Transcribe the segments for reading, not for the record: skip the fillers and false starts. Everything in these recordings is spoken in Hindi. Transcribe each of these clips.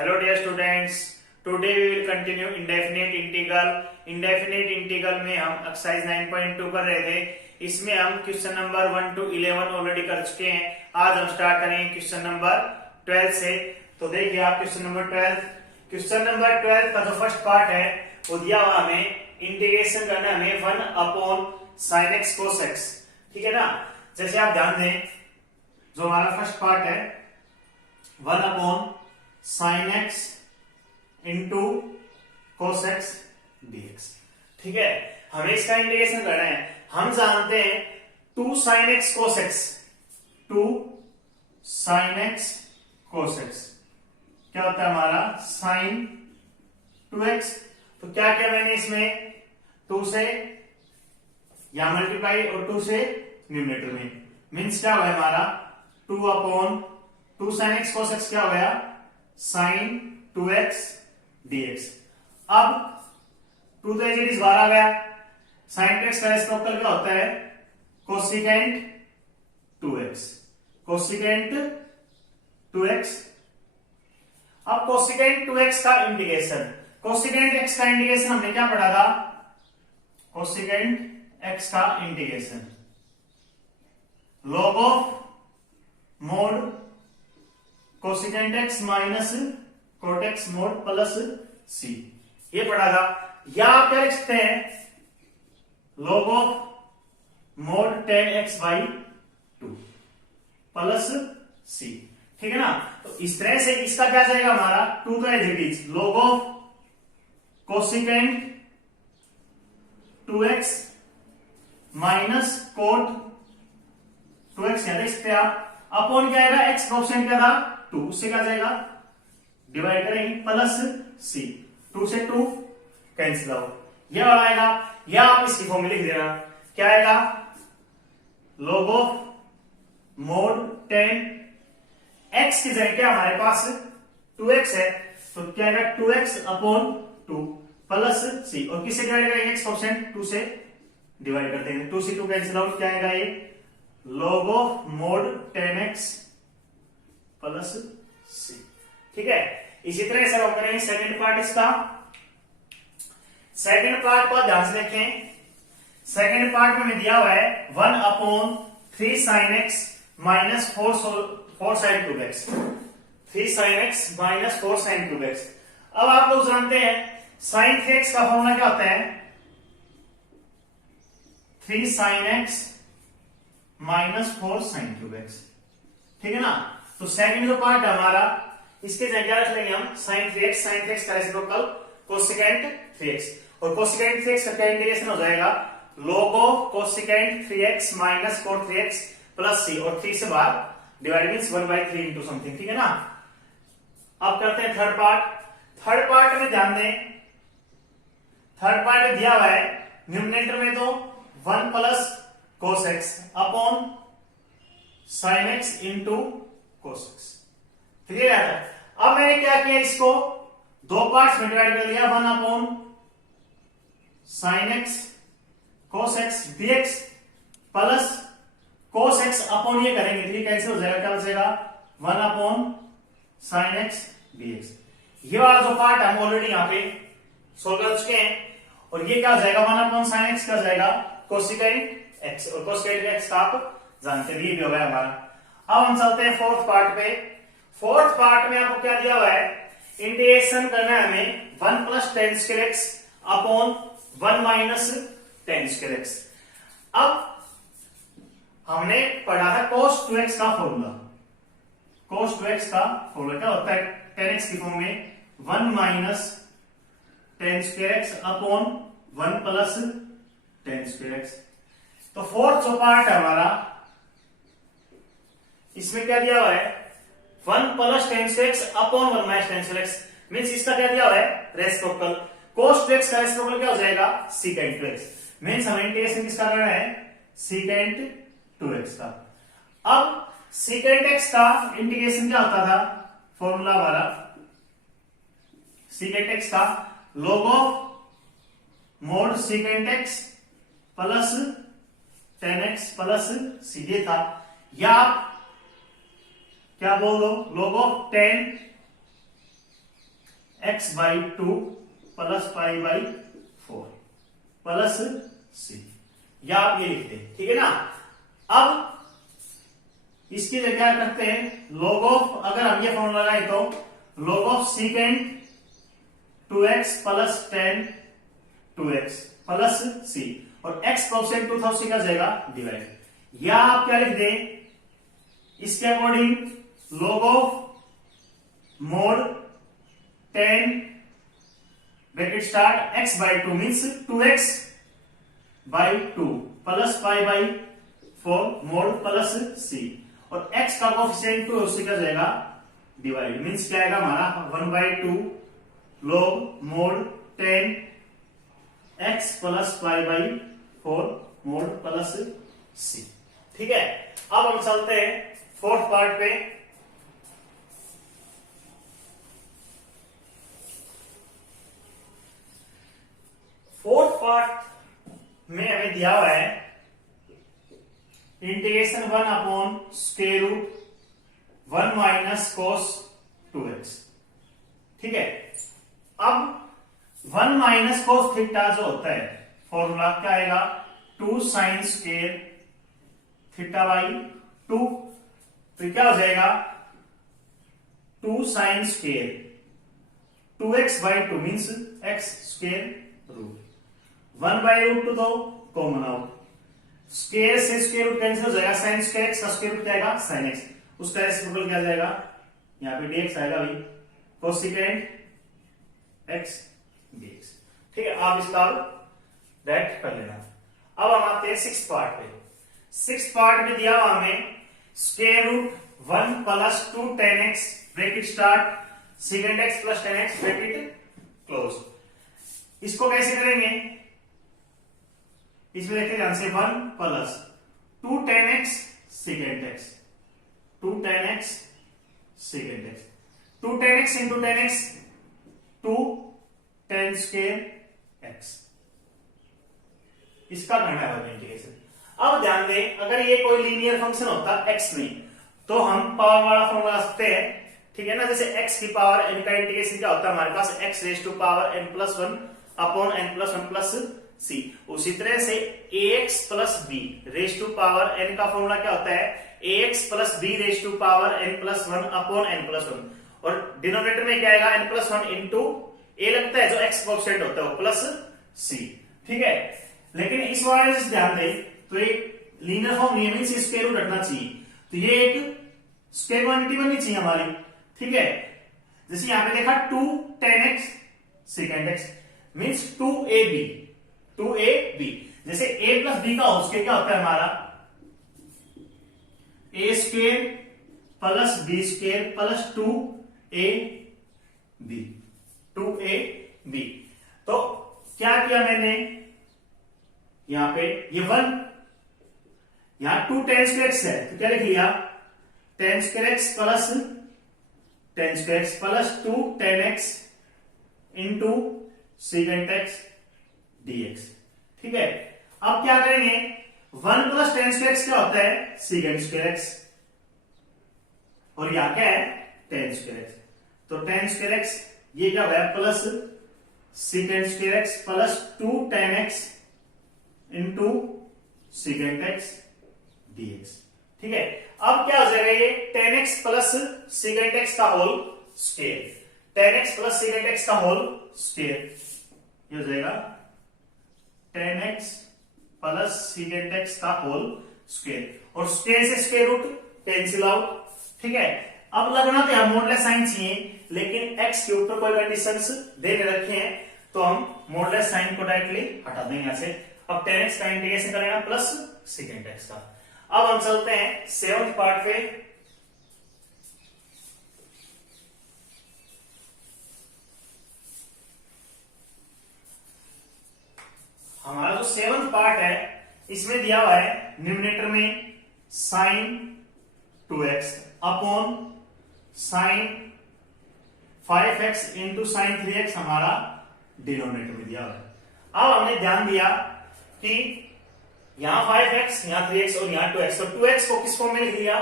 Hello dear students, today we will continue indefinite integral. Indefinite integral में हम एक्सरसाइज 9.2 कर रहे थे. इसमें हम क्वेश्चन नंबर 1 to 11 ऑलरेडी कर चुके हैं. आज हम स्टार्ट करेंगे क्वेश्चन नंबर 12 से. तो देखिए आप क्वेश्चन नंबर 12. क्वेश्चन नंबर 12 का जो फर्स्ट पार्ट है वो दिया हुआ हमें इंटीग्रेशन करना है हमें 1 upon sin x cos x. ठीक है ना. जैसे आप ध्यान दें जो हमारा फर्स्ट पार्ट है 1 upon sin x into cos x dx. ठीक है. हमें इसका इंटीग्रेशन करना है. हम जानते हैं 2 sin x cos x 2 sin x cos x क्या होता है हमारा sin 2x. तो क्या किया मैंने इसमें 2 से या मल्टीप्लाई और 2 से न्यूमरेटर में मीन्स क्या हुआ हमारा 2 upon 2 sin x cos x क्या हो गया sin 2x dx. अब 2 तो एज 12 आ गया. sin 2x का रेसिप्रोकल क्या होता है कोसिकेंट 2x. Cosecant 2x. अब कोसिकेंट 2x का इंटीग्रेशन. कोसिकेंट x का इंटीग्रेशन हमने क्या पढ़ा था कोसिकेंट x का integration log of mode cosecant x minus cot x mode plus c ये पढ़ा था. या आप क्या लिख सकते हैं log of mode tan x by 2 plus c. ठीक है ना. तो इस तरह से इसका क्या जाएगा हमारा 2 तो as it is log of cosecant 2x minus cot 2x क्या देख सकते हैं आप अपॉन क्या आएगा x ऑप्शन क्या था 2 उससे क्या जाएगा डिवाइड करेंगे प्लस c 2 से 2 कैंसिल आउट. यह वाला आएगा. या आप इसकी फॉर्म में लिख देना क्या आएगा log ऑफ मोड 10 x की जगह क्या हमारे पास 2x है तो क्या आएगा 2x अपॉन 2 प्लस c और किससे डिवाइड करेंगे x ऑप्शन 2 से डिवाइड करते हैं 2 से 2 कैंसिल आउट क्या आएगा ये log of mode 10x plus c. ठीक है. इसी तरह से हम करेंगे सेकंड पार्ट इसका. सेकंड पार्ट को ध्यान से देखें. सेकंड पार्ट में दिया हुआ है 1 upon 3 sin x minus 4 sin 2x 3 sin x minus 4 sin 2x. अब आप लोग जानते हैं sin 3x का फॉर्मूला क्या होता है 3 sin x minus 4 sin 2x. ठीक है ना. तो सेकंड जो पार्ट है हमारा इसके जगह क्या रख लेंगे हम sin 3x का रेसिप्रोकल कोसिकेंट 3x और कोसिकेंट 3x का इंटीग्रेशन हो जाएगा log of cosecant 3x minus cot 3x plus c और 3 से बाहर डिवाइड मींस 1/3 इनटू समथिंग. ठीक है ना. अब करते हैं थर्ड पार्ट. थर्ड पार्ट में ध्यान दें. थर्ड पार्ट में दिया हुआ है न्यूमरेटर में तो 1 plus cos x upon sin x into cos x. Clear है. अब मैंने क्या किया इसको दो पार्ट्स में डिवाइड कर दिया 1 upon sin x cos x dx plus cos x upon ये करेंगे तो ये कैंसिल हो जाएगा क्या बचेगा 1 अपॉन sin x dx. ये वाला जो पार्ट हम ऑलरेडी यहां पे सोल्व कर चुके हैं और ये क्या हो जाएगा 1 अपॉन sin x क्या हो जाएगा कोसिकेंट x और कोसिकेंट x का आप जानते हैं ये भी हो गया हमारा. अब हम चलते हैं फोर्थ पार्ट पे. फोर्थ पार्ट में आपको क्या दिया हुआ है इंटीग्रेशन करना है हमें 1 plus tan square x upon 1 minus tan square x. अब हमने पढ़ा था cos 2x का फॉर्मूला. cos 2x का फॉर्मूला क्या होता है tan x की फॉर्म में 1 minus tan square x upon 1 plus tan square x. तो फोर्थ जो पार्ट है हमारा इसमें क्या दिया हुआ है 1 plus tan square x upon 1 minus tan square x means इसका क्या दिया हुआ है रेसिप्रोकल cos 2x का रेसिप्रोकल क्या हो जाएगा secant 2x मींस हमें इंटीग्रेशन किसका करना है secant 2x का. अब secant x का इंटीग्रेशन क्या होता था फॉर्मूला हमारा secant x का log of mod secant x plus tan x plus c ये था. या आप क्या बोल दो log of tan x/2 plus pi by 4 plus C, या आप ये लिखते हैं, ठीक है ना। अब इसकी जगह क्या करते हैं, log ऑफ, अगर हम ये फॉर्मूला लगाए तो log of secant 2x plus 10 2x plus C, और x कोफिशिएंट 2 था उसी का जाएगा डिवाइड, या आप क्या लिख दें इसके according log of mod 10 bracket start x/2 means 2x by 2 plus pi by 4 mod plus C, और x का कोफिशिएंट 2 उसी का जाएगा डिवाइड, मीन्स क्या आएगा हमारा 1/2 log mod 10 x plus pi by 4 mod plus C, ठीक है। अब हम चलते हैं फोर्थ पार्ट पे। फोर्थ पार्ट में हमें दिया हुआ है integration 1 upon square root 1 minus cos 2x, ठीक है। अब 1 माइनस कोस थीटा जो होता है फॉर्मूला क्या आएगा 2 साइन स्क्वायर थीटा बाई 2, तो क्या हो जाएगा 2 sine square 2x/2 means x square root 1/√2 तो कॉमन आउट, स्क्वायर से स्क्वायर रूट कैंसिल हो जाएगा, साइन स्क्वायर x का स्क्वायर रूट क्या आएगा साइन x, उसका रेसिप्रोकल क्या जाएगा यहाँ पे dx आएगा भाई, कोसेकेंट x dx, ठीक है। आप इसका डायरेक्ट कर लेना। अब हम आते हैं सिक्स पार्ट पे। सिक्स पार्ट में दिया हुआ हमें square root 1 plus 2 10x bracket start second x plus 10x bracket close, इसको कैसे करेंगे, इसमें देखते ध्यान से 1 plus 2 10x second x 2 10x second x 2 10x into 10x 2 10 square x, इसका करना है इंटीग्रेशन। अब ध्यान दें अगर ये कोई लीनियर फंक्शन होता x में तो हम पावर वाला फॉर्मूला लगा सकते हैं, ठीक है ना। जैसे x की पावर n का इंटीग्रेशन क्या होता है हमारे पास x raise to power n+1 upon n+1 plus c, उसी तरह से ax plus b raise to power n का फॉर्मूला क्या होता है ax plus b raise to power n+1 upon n+1, और डिनोमिनेटर में क्या आएगा n+1 इंटू a लगता है जो x कोएफिशिएंट होता है वो प्लस c, ठीक है। लेकिन इस वाले से ध्यान दें तो एक लीनियर फॉर्म नहीं है, मींस स्क्वायर रूट रखना चाहिए, तो ये एक स्क्वायर क्वांटिटी बननी चाहिए हमारी, ठीक है। जैसे यहां पे देखा 2 10x second x means 2ab, जैसे a प्लस b का होल स्क्वायर क्या होता है हमारा a square plus b square plus 2ab, तो क्या किया मैंने यहां पे ये 1 यहां 2 10 स्क्वायर x है तो क्या लिख लिया 10 square x plus 10 square x plus 2 10x into second x dx, ठीक है। अब क्या करेंगे 1 प्लस 10 स्क्वायर x क्या होता है सेकेंड स्क्वायर x, और यहां क्या है 10 स्क्वायर x, तो 10 स्क्वायर x ये क्या हुआ plus second square x plus 2 10x into second x dx, ठीक है। अब क्या हो जाएगा ये 10x प्लस सेकेंड x का whole square, 10x plus second x का होल स्क्वायर, ये हो जाएगा 10x प्लस सेकेंड x का होल स्क्वायर, और स्क्वायर से स्क्वायर रूट कैंसिल आउट, ठीक है। अब लगना तो यहां मॉडुलस साइन चाहिए, लेकिन x के ऊपर कोई कंडीशंस दे रखे हैं तो हम मॉडुलस साइन को डायरेक्टली हटा देंगे यहां से। अब 10x का इंटीग्रेशन करेगा प्लस सेकेंड x का। अब हम चलते हैं सेवंथ पार्ट पे। हमारा जो सेवंथ पार्ट है इसमें दिया हुआ है न्यूमरेटर में sine 2x upon sine 5x into sine 3x हमारा डिनोमिनेटर में दिया हुआ है। अब हमने ध्यान दिया कि यहां 5x यहां 3x और यहां 2x, तो 2x को किस फॉर्म में लिख लिया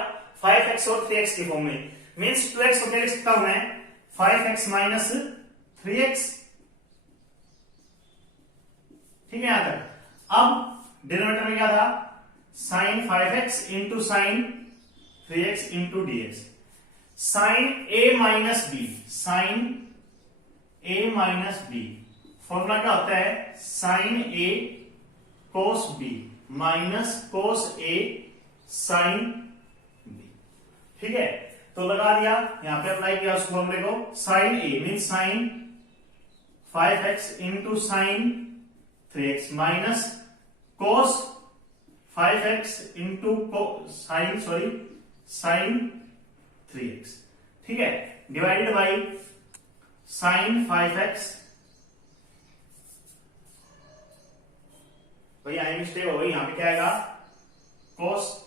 5x और 3x की फॉर्म में, मींस 2x को क्या लिख सकता हूं मैं 5x माइनस 3x, ठीक है यहां तक। अब डिनोमिनेटर में क्या था, sine 5x into sine 3x into dx, sine a minus B, sine a minus B, formula क्या होता है, sine a cos b minus cos a sine b, ठीक है। तो लगा दिया, यहां पे अप्लाई किया उस फॉर्मूले को, sine a mean sine 5x into sine 3x minus cos 5x into sine 3x, ठीक है, डिवाइडेड बाई साइन 5x, भाई यहां मिस्टेक हो गई, यहां पे क्या आएगा, कोस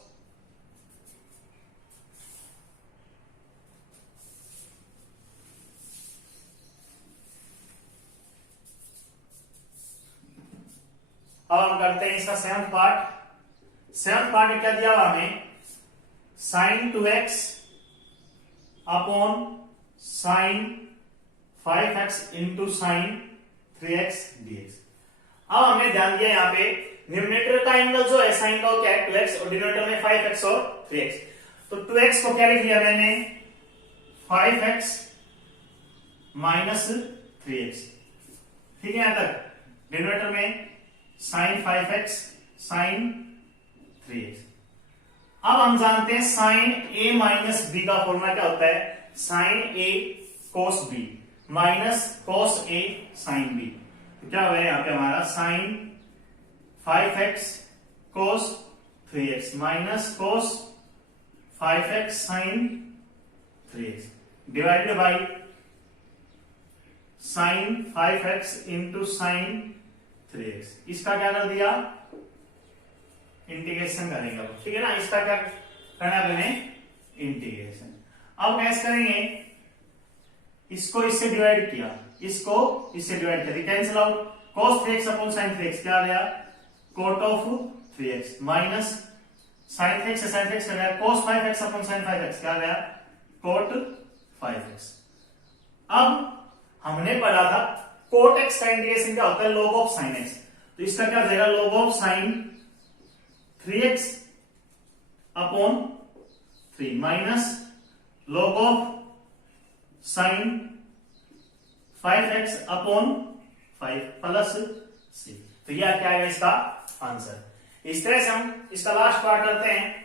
अब हम करते हैं इसका सेवंथ पार्ट। सेवंथ पार्ट में क्या दिया हुआ हमें, sine 2x upon sine 5x into sine 3x dx। अब हमें ध्यान दिया यहाँ पे न्यूमरेटर का एंगल जो है साइन का क्या है 2x और डिनोमिनेटर में 5x और 3x, तो 2x को क्या लिख लिया मैंने 5x माइनस 3x, ठीक है यहां तक। डिनोमिनेटर में साइन 5x साइन 3x। अब हम जानते हैं साइन a माइनस b का फॉर्मूला क्या होता है, sine a cos b minus cos a sine b। तो क्या हो गया यहां पे हमारा sine 5x cos 3x minus cos 5x sine 3x divided by sine 5x into sine 3x। इसका क्या कर दिया, इंटीग्रेशन करेंगे, ठीक है ना। इसका क्या करना है हमें, इंटीग्रेशन। अब कैसे करेंगे, इसको इससे डिवाइड किया, इसको इससे डिवाइड किया, cancel out, cos 3x upon sin 3x क्या आ गया, cot of 3x minus sin 3x से sin 3x क्या गया, cos 5x upon sin 5x क्या आ गया, cot 5x। अब हमने पढ़ा था cot x का इंटीग्रेशन क्या होता है, log ऑफ sin x, तो इसका क्या हो जाएगा, log of sin 3x upon 3 minus log of sin 5x upon 5 plus c। तो यह क्या है इसका आंसर। इस तरह से हम इसका लास्ट पार्ट करते हैं,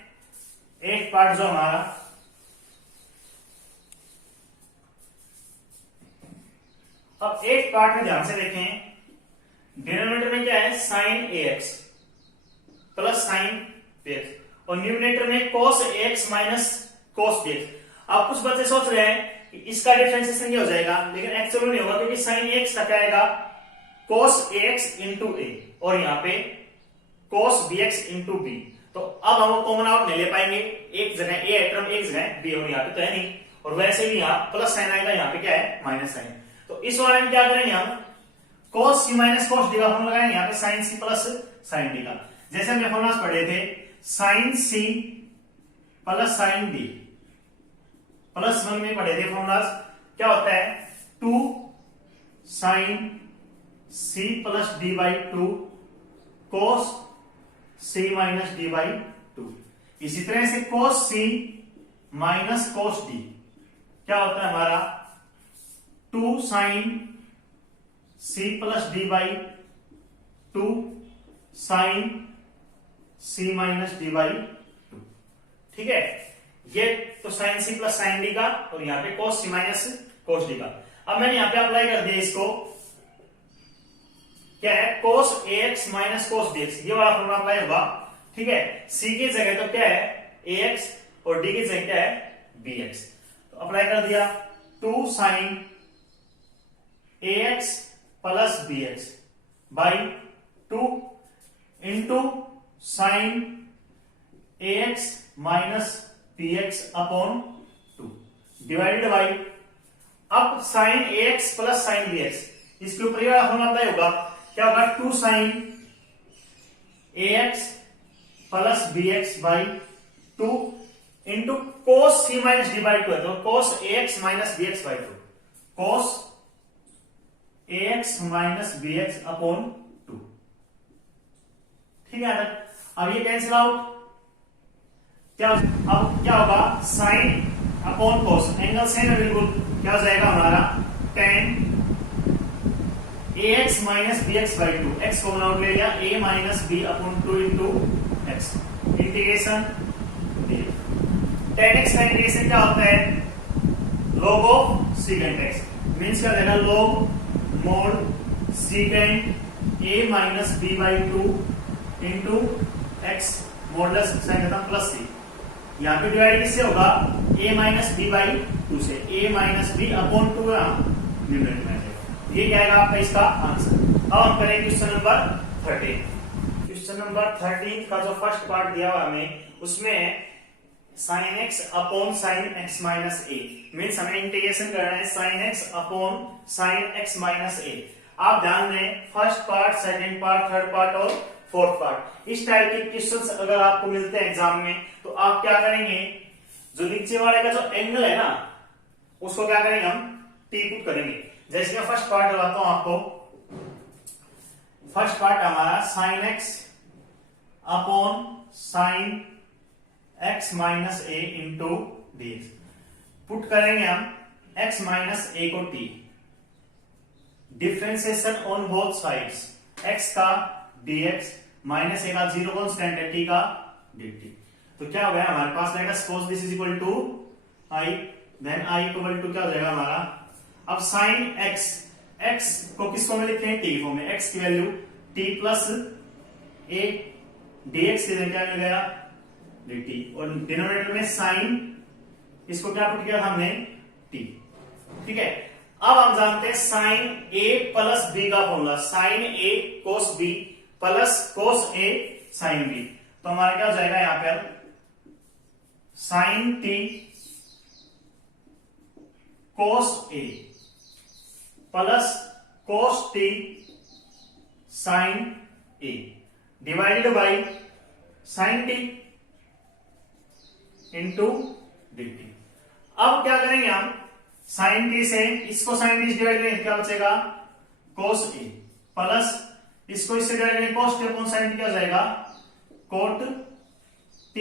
एक पार्ट जो हमारा अब एक पार्ट में ध्यान से देखें, डिनोमिनेटर में क्या है sine ax plus sine bx और न्यूमरेटर में cos ax minus cos bx। अब कुछ बच्चे सोच रहे हैं कि इसका डिफरेंशिएशन ये हो जाएगा, लेकिन एक्चुअली नहीं होगा, क्योंकि साइन ax का क्या आएगा cos ax इंटू a और यहाँ पे cos bx इंटू b। तो अब हम कॉमन आउट नहीं ले पाएंगे, एक जगह a है टर्म, एक जगह b और यहाँ पे तो है नहीं, और वैसे भी यहाँ प्लस साइन आएगा, यहाँ पे क्या है माइनस साइन। तो इस वाले में क्या करेंगे हम, cos c minus cos d का फॉर्मूला लगाएंगे यहाँ पे sine c plus sine d का। जैसे हमने फॉर्मूला पढ़े थे sine c plus sine d plus 1 में पढ़े थे फॉर्मूला, क्या होता है 2 sine c plus d by 2 cos c minus d by 2। इसी तरह से cos c minus cos d क्या होता है हमारा 2 sine c plus d by 2 sine c minus d by 2, ठीक है। ये तो sine c plus sine d का और यहाँ पे cos c minus cos d का। अब मैंने यहाँ पे अप्लाई कर दिया इसको, क्या है cos ax minus cos dx, ये वाला फॉर्मूला अप्लाई होगा, ठीक है। c की जगह तो क्या है ax और d की जगह क्या है bx, तो अप्लाई कर दिया 2 sine ax plus bx by 2 into sine ax minus px upon 2 divided by, अब sine ax plus sine bx, इसके ऊपर ये वाला फॉर्मूला अप्लाई होगा, क्या होगा 2 sine ax plus bx by 2 into cos c minus d by 2 है, तो cos ax minus bx by 2, cos ax minus bx upon 2। ठीक है, अब ये कैंसिल आउट, अब क्या होगा, sine upon cos, angle same है बिल्कुल, क्या हो जाएगा हमारा tan ax minus bx by 2, x common out ले लिया, a minus b upon 2 into X, integration tan x का इंटीग्रेशन क्या होता है, log of secant x, means क्या रहेगा, log mod secant a minus b by 2 into X modulus sine खत्म प्लस सी, यहाँ पे डिवाइड किससे होगा, a माइनस बी बाई 2 से, a minus B upon 2 numerator में, ये क्या आएगा आपका इसका आंसर। अब हम करेंगे क्वेश्चन नंबर 13। क्वेश्चन नंबर 13 का जो फर्स्ट पार्ट दिया हुआ हमें, उसमें sine x upon sine x minus a, means हमें इंटीग्रेशन करना है sine x upon sine x minus a. आप ध्यान दें, first part, second part, third part और फोर्थ पार्ट, इस टाइप के क्वेश्चंस अगर आपको मिलते हैं एग्जाम में, तो आप क्या करेंगे, जो नीचे वाले का जो एंगल है ना, उसको क्या करेंगे, हम टी पुट करेंगे। जैसे मैं फर्स्ट पार्ट लगाता हूं आपको, फर्स्ट पार्ट हमारा sine x upon sine x minus ए इंटू डी एक्स, पुट करेंगे हम एक्स माइनस ए को t, differentiation on both sides, x का dx माइनस ए का जीरो कॉन्स्टेंट है, टी का dt, तो क्या हो गया हमारे पास, let us suppose this is equal to i, देन i इक्वल टू क्या हो जाएगा हमारा, अब साइन x, x को किसको में लिखते हैं, t फॉर्म में, x की value t plus a dx के क्या मिल गया dt, और डिनोमिनेटर में साइन, इसको क्या पुट किया हमने t। ठीक है, अब हम जानते हैं साइन a प्लस b का formula, sine a cos b plus cos a sine b, तो हमारा क्या हो जाएगा यहां पर, sine t cos a plus cos t sine a divided by sine t into dt। अब क्या करेंगे हम, साइन t से इसको साइन t डिवाइड करेंगे, क्या बचेगा, कोस a प्लस इसको इससे डिवाइड करेंगे, cos t upon sine t क्या हो जाएगा, cot t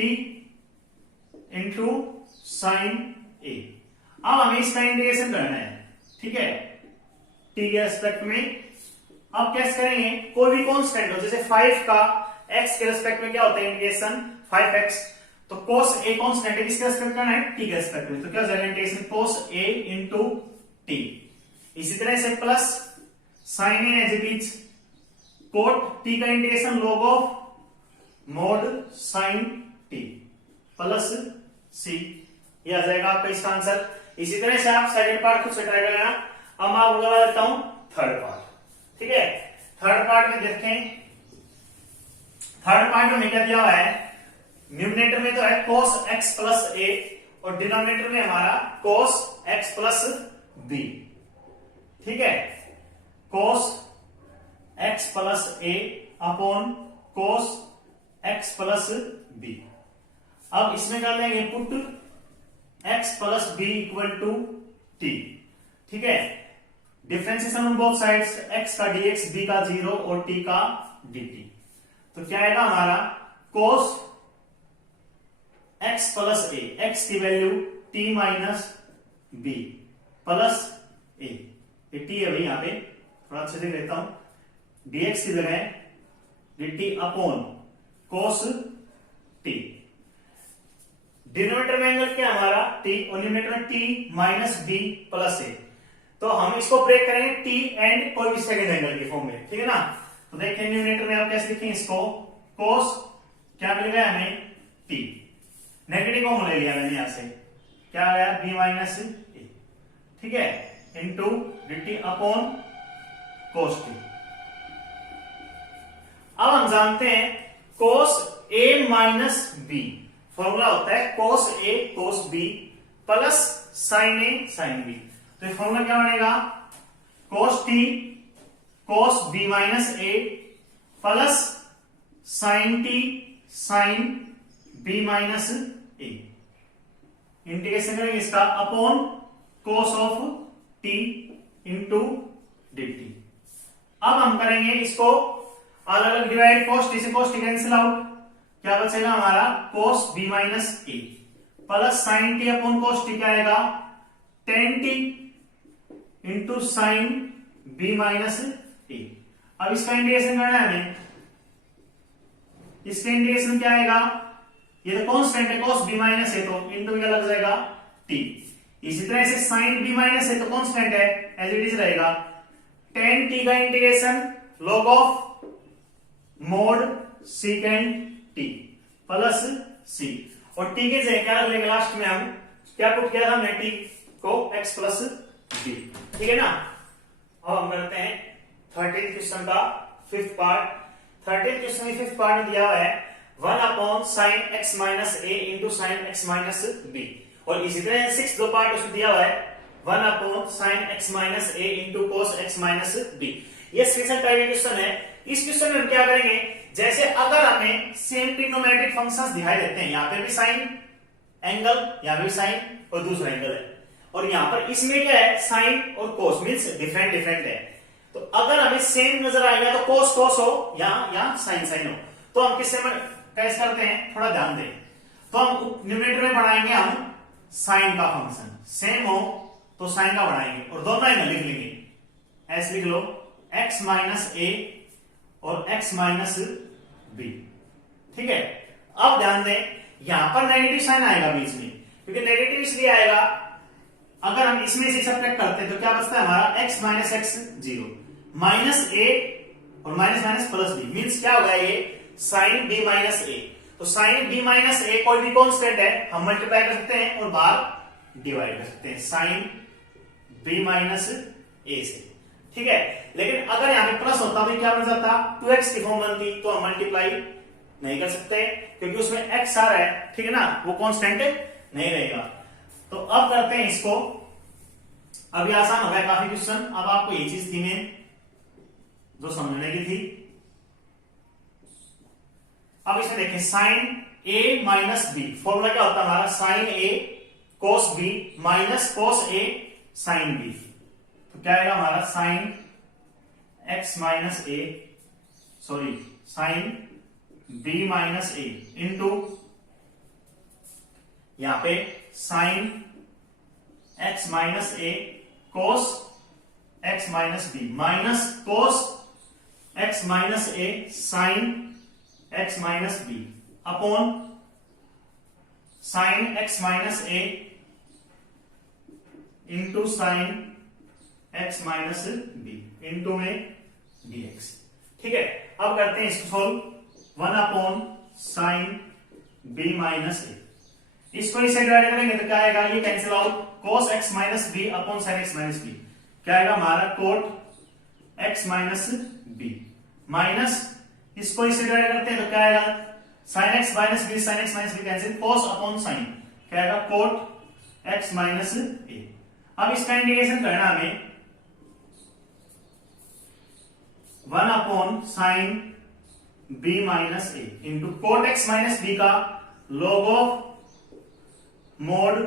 into sine a। अब हमें इसका इंटीग्रेशन करना है, ठीक है, t के रेस्पेक्ट में। अब कैसे करेंगे, कोई भी कांस्टेंट हो, जैसे 5 का x के रेस्पेक्ट में क्या होता है इंटीग्रेशन 5x, तो cos a कांस्टेंट है, किसके रेस्पेक्ट करना है, t के रेस्पेक्ट में, तो क्या हो जाएगा integration cos a into t। इसी तरह से plus sine a as it is cot t का integration log of mod sine t plus c, ये आ जाएगा आपका इसका आंसर। इसी तरह से आप सेकंड पार्ट खुद से ट्राई करना। अब मैं आपको बता देता हूं थर्ड पार्ट। ठीक है, थर्ड पार्ट में देखें, थर्ड पार्ट में क्या दिया हुआ है, न्यूमरेटर में तो है cos x प्लस a और डिनोमिनेटर में हमारा cos x प्लस b। ठीक है, cos x plus a upon cos x plus b। अब इसमें कर लेंगे put x plus b equal to t। ठीक है, differentiation on both sides, x का dx, b का 0 और t का dt। तो क्या आएगा हमारा cos x plus a, x की value t minus b plus a, ये t है भाई, यहां पे थोड़ा अच्छे से लिखता हूं, dx की जगह dt upon cos t। Denominator में एंगल क्या हमारा t और न्यूमरेटर में t minus b plus a, तो हम इसको ब्रेक करेंगे t एंड कोई भी सेकंड एंगल के फॉर्म में। ठीक है ना, तो देखिए न्यूमरेटर में आप कैसे लिखेंगे इसको, cos क्या मिल गया हमें t, नेगेटिव फॉर्म ले लिया मैंने यहां से, क्या आया b माइनस a। ठीक है, into dt upon cos t। अब हम जानते हैं cos a minus b, formula होता है cos a cos b plus sin a sin b। तो ये फॉर्मूला क्या बनेगा, cos t cos b minus a plus sin t sin b minus a, integration करेंगे इसका upon cos of t into dt। अब हम करेंगे इसको अलग अलग डिवाइड, cos t से cos t कैंसिल आउट, क्या बचेगा हमारा cos b minus a plus sin t upon cos t क्या आएगा tan t into sin b minus a। अब इसका इंटीग्रेशन करना है हमें, इसका इंटीग्रेशन क्या आएगा, ये तो कांस्टेंट है cos b माइनस है तो इंटू क्या लग जाएगा t। इसी तरह से sin b माइनस है तो कांस्टेंट है एज इट इज रहेगा, tan t का integration log of mod secant t plus c, और t के जगह क्या लेंगे लास्ट में, हम क्या पुट किया था हमने t को x प्लस b, ठीक है ना। अब हम करते हैं 13th क्वेश्चन का फिफ्थ पार्ट। 13th क्वेश्चन में फिफ्थ पार्ट में दिया हुआ है 1 upon sine x minus a into sine x minus b, और इसी तरह सिक्स दो पार्ट उसमें दिया हुआ है 1 upon sine x minus a into cos x minus b। ये स्पेशल टाइप क्वेश्चन है। इस क्वेश्चन में हम क्या करेंगे, जैसे अगर हमें सेम ट्रिग्नोमेट्रिक फंक्शंस दिखाई देते हैं, यहाँ पे भी साइन एंगल, यहाँ पे भी साइन और दूसरा एंगल है, और यहाँ पर इसमें क्या है साइन और कोस मींस डिफरेंट डिफरेंट है, तो अगर हमें सेम नजर आएगा तो कोस कोस हो या साइन साइन हो, तो हम किससे कैसे करते हैं थोड़ा ध्यान दें। तो हम न्यूमरेटर में बढ़ाएंगे हम साइन का फंक्शन, सेम हो तो साइन का बढ़ाएंगे और दोनों एंगल लिख लेंगे, ऐसे लिख लो x माइनस a और x माइनस b, ठीक है। अब ध्यान दें यहां पर नेगेटिव साइन आएगा बीच में, क्योंकि नेगेटिव इसलिए आएगा अगर हम इसमें से सब्ट्रैक्ट करते हैं तो क्या बचता है हमारा x minus x 0 minus a और minus minus plus b, means क्या होगा ये साइन b माइनस a, तो साइन b माइनस a कोई भी कॉन्स्टेंट है हम मल्टीप्लाई कर सकते हैं और बाहर डिवाइड कर सकते हैं साइन b माइनस a से, ठीक है। लेकिन अगर यहाँ पे प्लस होता तो क्या बन जाता 2x की फॉर्म बनती, तो हम मल्टीप्लाई नहीं कर सकते क्योंकि उसमें x आ रहा है, ठीक है ना, वो कांस्टेंट नहीं रहेगा। तो अब करते हैं इसको, अभी आसान हो गया काफी क्वेश्चन, अब आपको ये चीज थी में जो समझने की थी। अब इसमें देखें sine a minus B, formula क्या होता है हमारा sine a cos b minus cos a sine b, तो क्या आएगा हमारा sine x minus a sorry sine b minus a into यहां पे sine x minus a cos x minus b minus cos x minus a sine x minus b upon sine x minus a into sine x minus b into में dx, ठीक है। अब करते हैं इसको solve 1 upon sine b minus a, इसको इसे डिवाइड करेंगे तो क्या आएगा, ये cancel out cos x minus b upon sine x minus b, क्या आएगा हमारा cot x minus b minus इसको इसे डिवाइड करते हैं तो क्या आएगा sine x minus b, sine x minus b cancel, cos upon sine क्या आएगा cot x माइनस a। अब इसका इंटीग्रेशन करना हमें 1 upon sine b minus a into cot x minus b का log of mod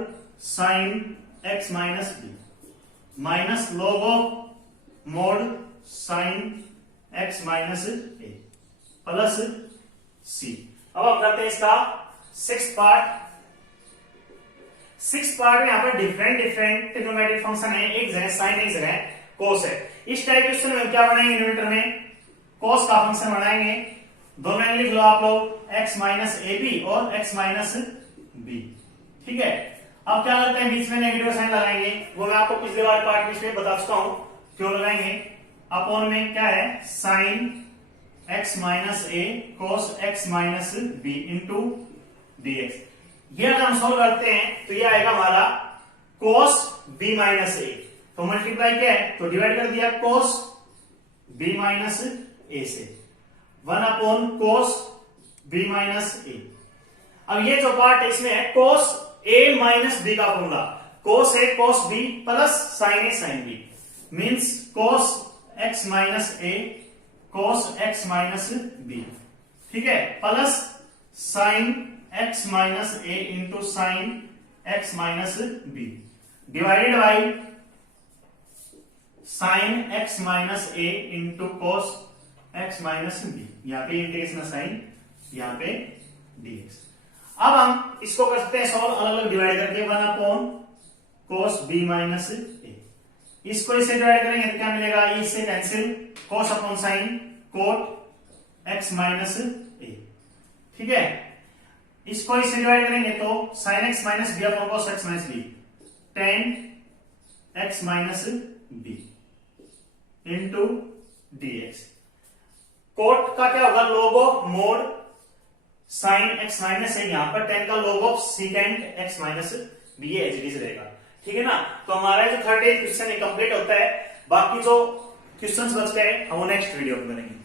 sine x minus b minus log of mod sine x minus a plus c। अब आप करते हैं इसका सिक्स पार्ट। सिक्स पार्ट में यहां पर डिफरेंट डिफरेंट ट्रिग्नोमेट्रिक फंक्शन है, एक जगह साइन एक जगह कोस है। इस टाइप क्वेश्चन में क्या बनाएंगे, न्यूमरेटर में कोस का फंक्शन बनाएंगे, दोनों में लिख लो आप लोग x माइनस ए बी और x माइनस बी, ठीक है। अब क्या करते हैं बीच में नेगेटिव साइन लगाएंगे, वो मैं आपको पिछले बार पार्ट बीच में बता चुका हूं क्यों लगाएंगे। अपॉन में क्या है sine x minus A cos x minus B into dx। ये अगर हम सोल्व करते हैं तो ये आएगा हमारा cos b माइनस ए, तो मल्टीप्लाई क्या है तो डिवाइड कर दिया cos b माइनस ए से 1 upon cos b minus A. अब ये जो पार्ट है इसमें है cos a माइनस b का formula, cos a cos b plus sin a sin b means cos x minus a cos x minus b, ठीक है, plus sin x minus a into sine x minus b divided by sine x minus A into cos X minus B, यहाँ पे इंटीग्रेशन साइन, यहाँ पे डीएक्स। अब हम इसको कर सकते हैं सॉल्व अलग अलग डिवाइड करके, 1 cos b माइनस ए। इसको इससे डिवाइड करेंगे तो क्या मिलेगा, इससे cancel, cos upon sine cot x minus a, ठीक है। इसको इससे डिवाइड करेंगे तो sine x minus B upon cos x minus b, tan x minus B into dx. Cot का क्या होगा, log of mod sine x minus है, यहां पर टेन का log of secant x minus b H D रहेगा, ठीक है ना। तो हमारा जो 38 क्वेश्चन कंप्लीट होता है, बाकी जो क्वेश्चंस बच गए हम नेक्स्ट वीडियो में करेंगे।